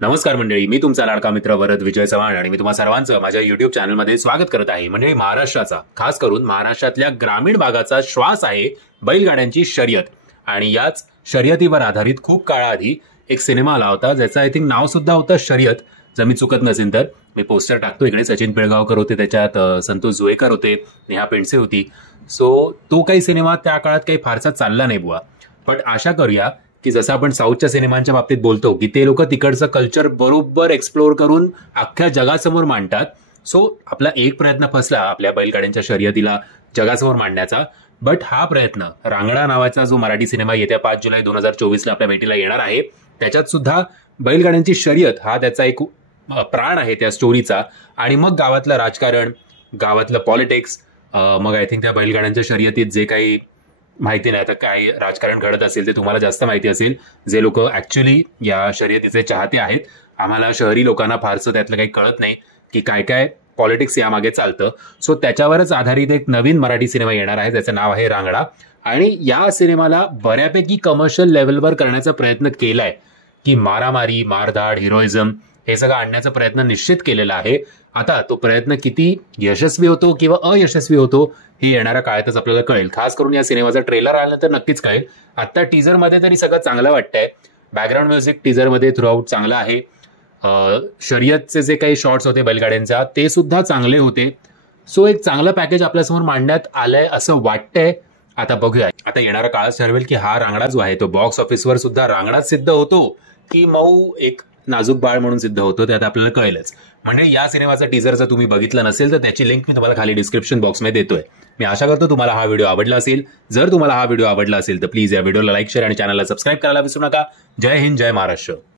नमस्कार मंडळी, मी तुमचा लाडका मित्र वरद विजय चव्हाण आणि मी तुम्हा सर्वांचं माझ्या युट्यूब चॅनलमध्ये स्वागत करत आहे. मंडळी, महाराष्ट्राचा, खास करून महाराष्ट्रातल्या ग्रामीण भागाचा श्वास आहे बैलगाड्यांची शर्यत. आणि याच शर्यतीवर आधारित खूप काळाआधी एक सिनेमा आला होता ज्याचं आय थिंक नाव सुद्धा होतं शर्यत, जर मी चुकत नसेल तर. मी पोस्टर टाकतो इकडे. सचिन पिळगावकर होते त्याच्यात, संतोष जुवेकर होते, नेहा पेंडसे होती. सो तो काही सिनेमा त्या काळात काही फारसा चालला नाही बुवा. पण आशा करूया की जसं आपण साऊथच्या सिनेमांच्या बाबतीत बोलतो की ते लोक तिकडचं कल्चर बरोबर एक्सप्लोर करून अख्ख्या जगासमोर मांडतात. सो आपला एक प्रयत्न फसला आपल्या बैलगाड्यांच्या शर्यतीला जगासमोर मांडण्याचा. बट हा प्रयत्न, रांगडा नावाचा जो मराठी सिनेमा येत्या 5 जुलै 2024 आपल्या भेटीला येणार आहे, त्याच्यात सुद्धा बैलगाड्यांची शर्यत हा त्याचा एक प्राण आहे त्या स्टोरीचा. आणि मग गावातलं राजकारण, गावातलं पॉलिटिक्स, मग आय थिंक त्या बैलगाड्यांच्या शर्यतीत जे काही माहिती नाही आता काय राजकारण घडत असेल ते तुम्हाला जास्त माहिती असेल, जे लोक ऍक्च्युली या शर्यतीचे चाहते आहेत. आम्हाला शहरी लोकांना फारसं त्यातलं काही कळत नाही की काय काय पॉलिटिक्स यामागे चालतं. सो त्याच्यावरच आधारित एक नवीन मराठी सिनेमा येणार आहे ज्याचं नाव आहे रांगडा. आणि या सिनेमाला बऱ्यापैकी कमर्शियल लेवलवर करण्याचा प्रयत्न केलाय की मारामारी, मारधाड, हिरोइझम हे सगळं आणण्याचा प्रयत्न निश्चित केलेला आहे. आता तो प्रयत्न किती यशस्वी होतो किंवा अयशस्वी होतो हे येणाऱ्या काळातच आपल्याला कळेल. खास करून या सिनेमाचा ट्रेलर आल्यानंतर नक्कीच कळेल. आता टीजरमध्ये तरी सगळं चांगलं वाटतंय. बॅकग्राऊंड म्युझिक टीजरमध्ये थ्रूआउट चांगलं आहे. शर्यतचे जे काही शॉट्स होते बैलगाड्यांचा ते सुद्धा चांगले होते. सो एक चांगलं पॅकेज आपल्यासमोर मांडण्यात आलंय असं वाटतंय. आता बघूया, आता येणारा काळच ठरवेल की हा रांगडा जो आहे तो बॉक्स ऑफिसवर सुद्धा रांगडाच सिद्ध होतो की मऊ एक नाजूक बाळ म्हणून सिद्ध होतो, ते आता आपल्याला कळेलच. म्हणजे या सिनेमाचा टीजर जर तुम्ही बघितलं नसेल तर त्याची लिंक मी तुम्हाला खाली डिस्क्रिप्शन बॉक्समध्ये देतोय. मी आशा करतो तुम्हाला हा व्हिडिओ आवडला असेल. जर तुम्हाला हा व्हिडिओ आवडला असेल तर प्लीज या व्हिडिओला लाईक, शेअर आणि चॅनलला सबस्क्राईब करायला विसरू नका. जय हिंद, जय महाराष्ट्र.